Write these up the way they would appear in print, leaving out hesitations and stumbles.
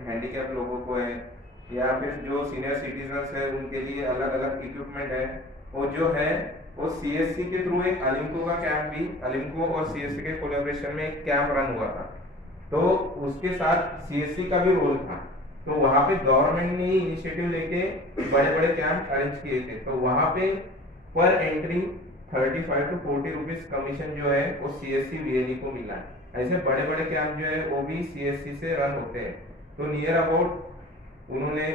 Handicap लोगों को है, या फिर जो सीनियर सिटीजन्स है उनके लिए अलग अलग इक्विपमेंट है। वो जो है वो सीएससी के थ्रू एक अलिम्को का कैंप भी, अलिम्को और सीएससी के कोलैबोरेशन में एक कैंप रन हुआ था, तो उसके साथ सीएससी का भी रोल था। तो वहाँ पे गवर्नमेंट ने ये इनिशिएटिव लेके बड़े बड़े कैंप अरेंज किए थे। तो वहाँ पे पर एंट्री 35 to 40 रुपीज कमीशन जो है वो सीएससी वीएलई को मिला है। ऐसे बड़े बड़े कैंप जो है वो भी सीएससी से रन होते हैं। तो नियर अबाउट उन्होंने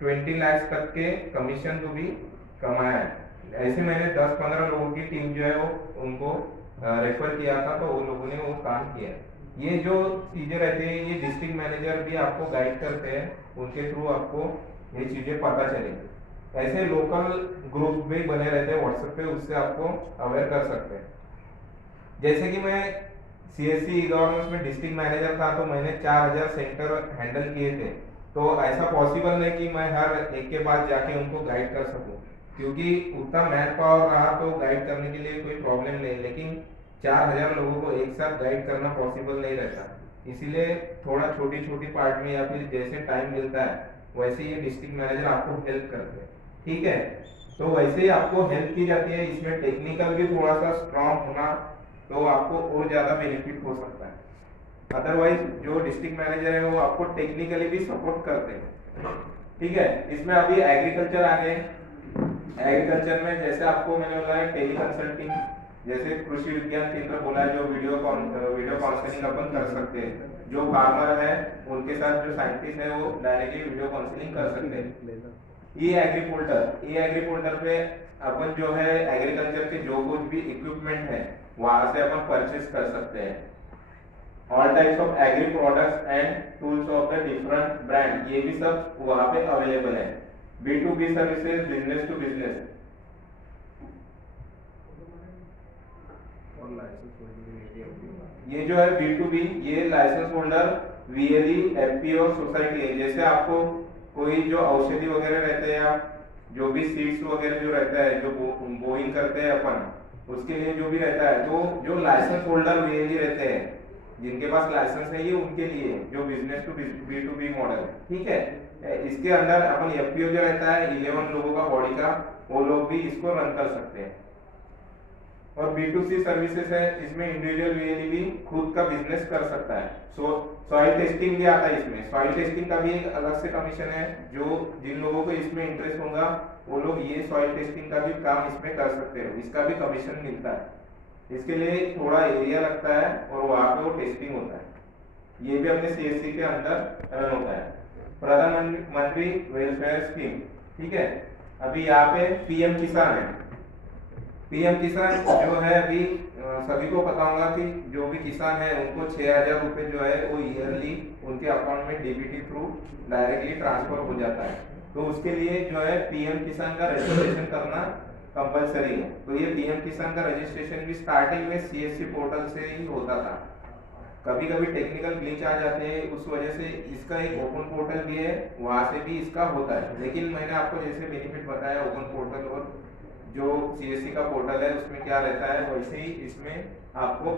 20 लाख तक के कमीशन तो भी कमाया है। ऐसे मैंने 10-15 लोगों की टीम जो है वो उनको रेफर किया था, तो उन लोगों ने वो काम किया है। ये जो चीजें रहती है ये डिस्ट्रिक्ट मैनेजर भी आपको गाइड करते हैं, उनके थ्रू आपको ये चीजें पता चलेगी। ऐसे लोकल ग्रुप भी बने रहते हैं व्हाट्सएप पे, उससे आपको अवेयर कर सकते हैं। जैसे कि मैं सीएससी गवर्नेंस में डिस्ट्रिक्ट मैनेजर था, तो मैंने 4000 सेंटर हैंडल किए थे। तो ऐसा पॉसिबल नहीं कि मैं हर एक के पास जाके उनको गाइड कर सकूं, क्योंकि उतना मैन पावर रहा तो गाइड करने के लिए कोई प्रॉब्लम नहीं, लेकिन 4000 लोगों को एक साथ गाइड करना पॉसिबल नहीं रहता। इसीलिए थोड़ा छोटी छोटी पार्ट में या फिर जैसे टाइम मिलता है वैसे ये डिस्ट्रिक्ट मैनेजर आपको हेल्प करते हैं। ठीक है, तो वैसे ही आपको हेल्प की जाती है। इसमें टेक्निकल भी थोड़ा सा स्ट्रांग होना, तो आपको और ज्यादा बेनिफिट हो सकता है। अदरवाइज जो डिस्ट्रिक्ट मैनेजर है वो आपको टेक्निकली भी सपोर्ट करते हैं। ठीक है, इसमें अभी एग्रीकल्चर आ गए। एग्रीकल्चर में जैसे आपको मैंने बताया टेली कंसल्टिंग, जैसे कृषि विज्ञान केंद्र बोला है, जो वीडियो काउंसलिंग अपन कर सकते हैं। जो फार्मर है उनके साथ जो साइंटिस्ट है वो डायरेक्टली वीडियो काउंसलिंग कर सकते हैं। ई एग्री पोर्टल पे अपन जो है एग्रीकल्चर के जो कुछ भी इक्विपमेंट है वहां से अपन परचेस कर सकते हैं। All types of agri products and tools of the different brand, ये भी सब वहां पे अवेलेबल है। B2B services, business to business. ये जो है B2B, ये लाइसेंस होल्डर, वीएलई, एफपीओ और सोसाइटी है। जैसे आपको कोई जो औषधि वगैरह रहते हैं, या जो भी सीड्स वगैरह जो रहता है, जो बोइंग करते हैं अपन, उसके लिए जो भी रहता है, तो जो लाइसेंस होल्डर वीएलई रहते हैं, जिनके पास लाइसेंस है, ये उनके लिए जो बिजनेस टू B2B मॉडल है। ठीक है, इसके अंदर अपन एफपीओ जो रहता है 11 लोगों का बॉडी का, वो लोग भी इसको रन कर सकते हैं। और B2C सर्विसेज है, इसमें इंडिविजुअल वीएलई भी खुद का बिजनेस कर सकता है। सॉइल टेस्टिंग भी आता है इसमें। सॉइल टेस्टिंग का भी एक अलग से कमीशन है। जो जिन लोगों को इसमें इंटरेस्ट होगा वो लोग ये सॉइल टेस्टिंग का भी काम इसमें कर सकते हैं, इसका भी कमीशन मिलता है। इसके लिए थोड़ा एरिया लगता है और वहां पे वो टेस्टिंग होता है। ये भी अपने सीएससी के अंदर रन होता है। प्रधानमंत्री वेलफेयर स्कीम, ठीक है। अभी यहाँ पे पीएम किसान है। पीएम किसान जो है अभी सभी को पता होगा कि जो भी किसान है उनको 6000 रुपए जो है वो ईयरली उनके अकाउंट में डीबीटी थ्रू डायरेक्टली ट्रांसफर हो जाता है। तो उसके लिए जो है पीएम किसान का रजिस्ट्रेशन करना कंपलसरी है। तो ये पीएम किसान का रजिस्ट्रेशन भी स्टार्टिंग में सीएससी पोर्टल से ही होता था। कभी कभी टेक्निकल ग्लिच आ जाते हैं, उस वजह से इसका एक ओपन पोर्टल भी है, वहां से भी इसका होता है। लेकिन मैंने आपको जैसे बेनिफिट बताया ओपन पोर्टल और जो सीएससी का पोर्टल है उसमें क्या रहता है, वैसे ही इसमें आपको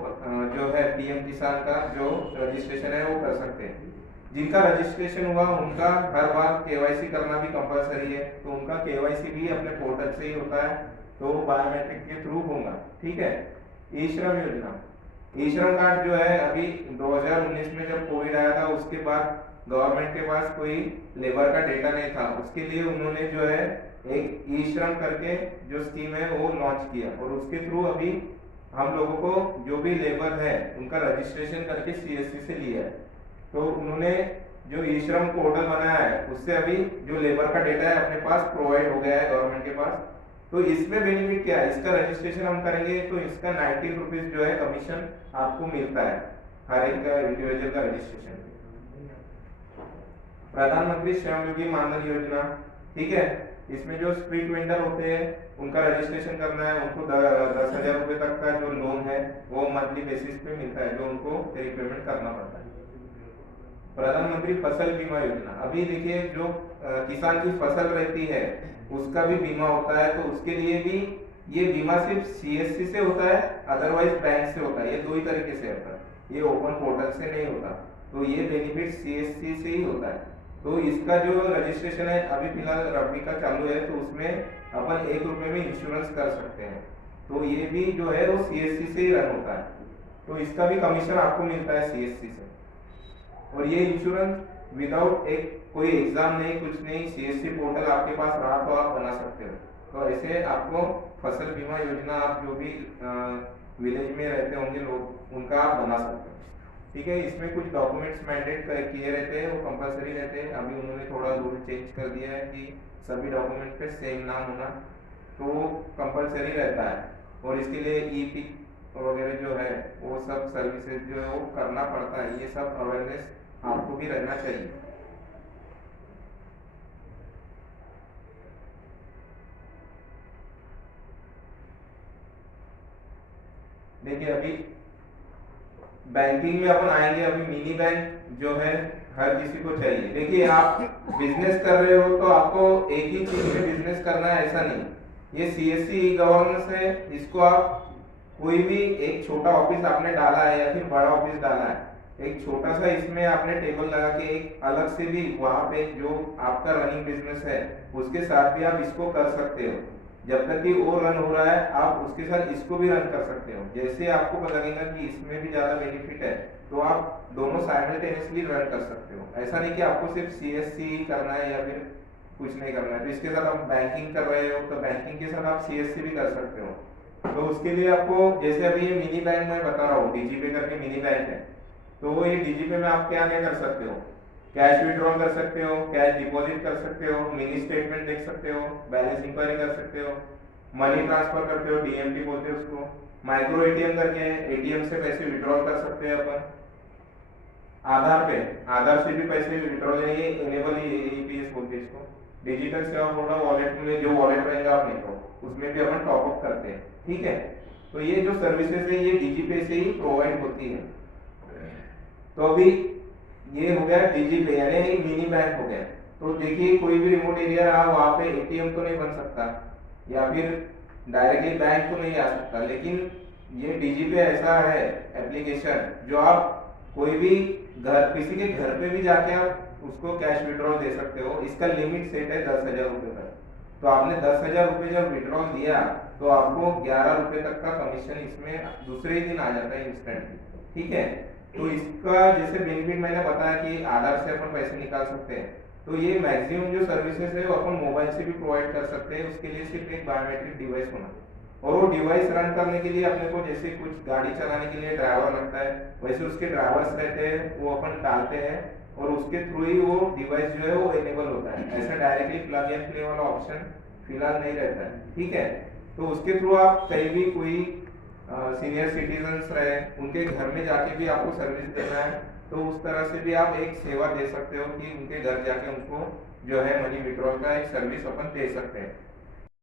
जो है पीएम किसान का जो रजिस्ट्रेशन है वो कर सकते हैं। जिनका रजिस्ट्रेशन हुआ उनका हर बार केवाईसी करना भी कंपलसरी है, तो उनका केवाईसी भी अपने पोर्टल से ही होता है, तो बायोमेट्रिक के थ्रू होगा। ठीक है। ई श्रम योजना, ई श्रम कार्ड जो है अभी 2019 में जब कोविड आया था उसके बाद गवर्नमेंट के पास कोई लेबर का डेटा नहीं था, उसके लिए उन्होंने जो है एक ई श्रम करके जो स्कीम है वो लॉन्च किया, और उसके थ्रू अभी हम लोगों को जो भी लेबर है उनका रजिस्ट्रेशन करके सीएससी से लिया है। तो उन्होंने जो ई श्रम पोर्टल बनाया है उससे अभी जो लेबर का डेटा है अपने पास प्रोवाइड हो गया है गवर्नमेंट के पास। तो इसमें बेनिफिट क्या है, इसका रजिस्ट्रेशन हम करेंगे तो इसका 19 रुपीज जो है कमीशन आपको मिलता है हर एक का इंडिविजुअल का रजिस्ट्रेशन। प्रधानमंत्री श्रम योगी मानधन योजना, ठीक है। इसमें जो स्ट्रीट वेंडर होते हैं उनका रजिस्ट्रेशन करना है, उनको 10,000 रुपए तक का जो लोन है वो मंथली बेसिस पे मिलता है, जो उनको रिपेमेंट करना पड़ता है। प्रधानमंत्री फसल बीमा योजना, अभी देखिए जो किसान की फसल रहती है उसका भी बीमा होता है, तो उसके लिए भी ये बीमा सिर्फ सीएससी से होता है, अदरवाइज बैंक से होता है। ये दो ही तरीके से होता है, ये ओपन पोर्टल से नहीं होता। तो ये बेनिफिट सीएससी से ही होता है। तो इसका जो रजिस्ट्रेशन है अभी फिलहाल रबी का चालू है, तो उसमें अपन 1 रुपये में इंश्योरेंस कर सकते हैं। तो ये भी जो है वो सीएससी से ही रन होता है, तो इसका भी कमीशन आपको मिलता है सीएससी से। और ये इंश्योरेंस विदाउट एक कोई एग्जाम नहीं, कुछ नहीं, सीएससी पोर्टल आपके पास रहा तो आप बना सकते हो। तो ऐसे आपको फसल बीमा योजना आप जो भी विलेज में रहते होंगे लोग, उनका आप बना सकते हो। ठीक है, इसमें कुछ डॉक्यूमेंट्स मैंडेट किए रहते हैं, वो कंपलसरी रहते हैं। अभी उन्होंने थोड़ा रूल चेंज कर दिया है कि सभी डॉक्यूमेंट पे सेम नाम होना, तो कंपलसरी रहता है। और इसके लिए ई वगैरह जो है वो सब सर्विसेज जो है वो करना पड़ता है। ये सब अवेयरनेस आपको भी रहना चाहिए। देखिए अभी बैंकिंग में अपन आएंगे। अभी मिनी बैंक जो है हर किसी को चाहिए। देखिए आप बिजनेस कर रहे हो तो आपको एक ही चीज में बिजनेस करना है ऐसा नहीं। ये सीएससी गवर्नेंस है, इसको आप कोई भी एक छोटा ऑफिस आपने डाला है या फिर बड़ा ऑफिस डाला है, एक छोटा सा इसमें आपने टेबल लगा के एक अलग से भी वहां पे जो आपका रनिंग बिजनेस है उसके साथ भी आप इसको कर सकते हो। जब तक कि वो रन हो रहा है आप उसके साथ इसको भी रन कर सकते हो। जैसे आपको पता लगेगा कि इसमें भी ज्यादा बेनिफिट है तो आप दोनों साइमल्टेनियसली रन कर सकते हो। ऐसा नहीं कि आपको सिर्फ सीएससी करना है या फिर कुछ नहीं करना है। तो इसके साथ आप बैंकिंग कर रहे हो तो बैंकिंग के साथ आप सीएससी भी कर सकते हो। तो उसके लिए आपको जैसे अभी ये मिनी बैंक मैं बता रहा हूँ, डीजीपे करके मिनी बैंक है, तो ये डीजीपे में आप क्या क्या कर सकते हो, कैश विड्रॉल कर सकते हो, कैश डिपॉजिट कर सकते हो, मिनी स्टेटमेंट देख सकते हो, बैलेंस इंक्वायरी कर सकते हो, मनी ट्रांसफर करते हो, डीएमटी बोलते हैं उसको, माइक्रो एटीएम करके एटीएम से पैसे विड्रॉल कर सकते हैं अपन, आधार से भी पैसे विड्रॉल एनेबल ईपीएस बोलते हैं इसको, डिजिटल सेवा बोर्ड वॉलेट में जो वॉलेट रहेगा अपने को उसमें भी अपन टॉपअप करते हैं। ठीक है, तो ये जो सर्विसेज है ये डीजीपे से ही प्रोवाइड होती है। तो अभी ये हो गया डीजीपे यानी एक मिनी बैंक हो गया। तो देखिए कोई भी रिमोट एरिया रहा वहां पे एटीएम तो नहीं बन सकता या फिर डायरेक्टली बैंक तो नहीं आ सकता, लेकिन ये डीजीपे ऐसा है एप्लीकेशन जो आप कोई भी घर किसी के घर पे भी जाके आप उसको कैश विड्रॉल दे सकते हो। इसका लिमिट सेट है 10,000 रुपए तक। तो आपने 10,000 रुपए जब विड्रॉल दिया तो आपको 11 रुपए तक का कमीशन इसमें दूसरे ही दिन आ जाता है इंस्टेंटली। ठीक है, तो इसका जैसे बेनिफिट मैंने बताया कि आधार से अपन पैसे निकाल सकते हैं, तो ये मैक्सिमम जो सर्विसेज है वो अपन मोबाइल से भी प्रोवाइड कर सकते हैं। उसके लिए सिर्फ एक बायोमेट्रिक डिवाइस होना, और वो डिवाइस रन करने के लिए अपने को जैसे कुछ गाड़ी चलाने के लिए ड्राइवर लगता है वैसे उसके ड्राइवर्स रहते हैं, वो अपन डालते हैं और उसके थ्रू ही वो डिवाइस जो है वो एनेबल होता है। ऐसा डायरेक्टली प्लग एंड प्ले वाला ऑप्शन फिलहाल नहीं रहता है। ठीक है, तो उसके थ्रू आप कहीं भी कोई सीनियर सिटीजन्स रहे उनके घर में जाके भी आपको सर्विस देना है तो उस तरह से भी आप एक सेवा दे सकते हो कि उनके घर जाके उनको जो है मनी विड्रॉल का एक सर्विस अपन दे सकते हैं।